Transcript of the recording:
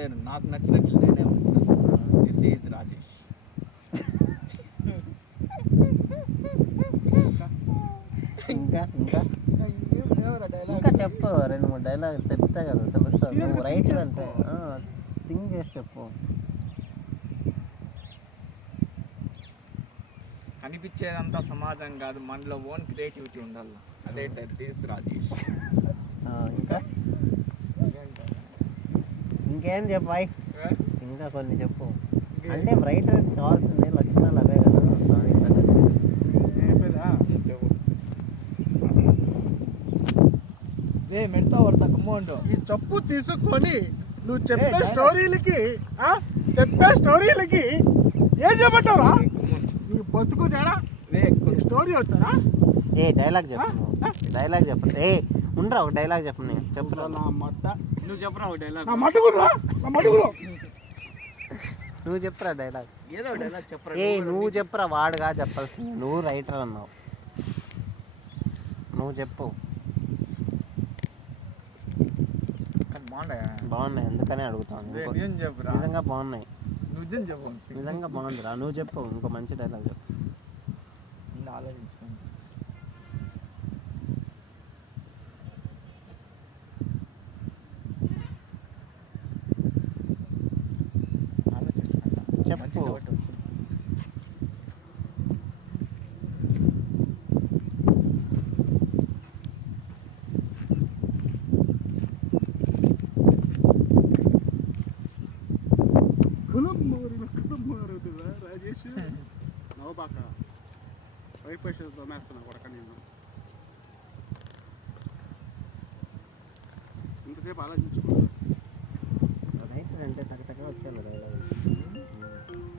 లేను, నాకు నచ్చినట్లు నేనే ఉంటాను. This is Rajesh. ఇంకా ఇంకా ఇంకా చెప్పు, 2-3 డైలాగులు చెప్తా కదా తెలుస్తుంది. నువ్వు రైటర్ అంటే థింక్ చేసి చెప్పు. కనిపించేదంతా సమాజం కాదు, మనలో ఓన్ క్రియేటివిటీ ఉండాలి. అదే దిస్ రాజేష్. ఇంకా ఇంకేం చెప్పాయి, ఇంకా కొన్ని చెప్పు. అంటే రైటర్ కావాల్సింది లక్షణాలు అవే కదా. మెడతా పడతా కమ్మండు. ఈ చెప్పు తీసుకొని నువ్వు చెప్పే స్టోరీలకి ఏం చెప్పంటావురా? నీ బతుకు తేడా స్టోరీ వచ్చారా? డైలాగ్ చెప్పు, డైలాగ్ చెప్పు. ఉండరా ఒక డైలాగ్ చెప్పు. నేను చెప్పురా. నా మట్ట నువ్వు చెప్పరా ఒక డైలాగ్. నా మటుకురా, నా మటుకురు. నువ్వు చెప్పురా డైలాగ్. ఏదో డైలాగ్ చెప్పరా. నువ్వు చెప్పురా, వాడుగా చెప్పాల్సింది. నువ్వు రైటర్ అన్నావు, నువ్వు చెప్పు. బాగున్నాయి అందుకనే అడుగుతాను. నిజంగా బాగున్నాయి, నిజంగా బాగుందిరా. నువ్వు చెప్పు ఇంకో మంచి డైలాగ్ చెప్పు. చెప్పు. రాజేష్ నవ్వబాక, వైపేషన్తో తోమేస్తున్నా కొడక నేను. ఇంతసేపు ఆలోచించుకో.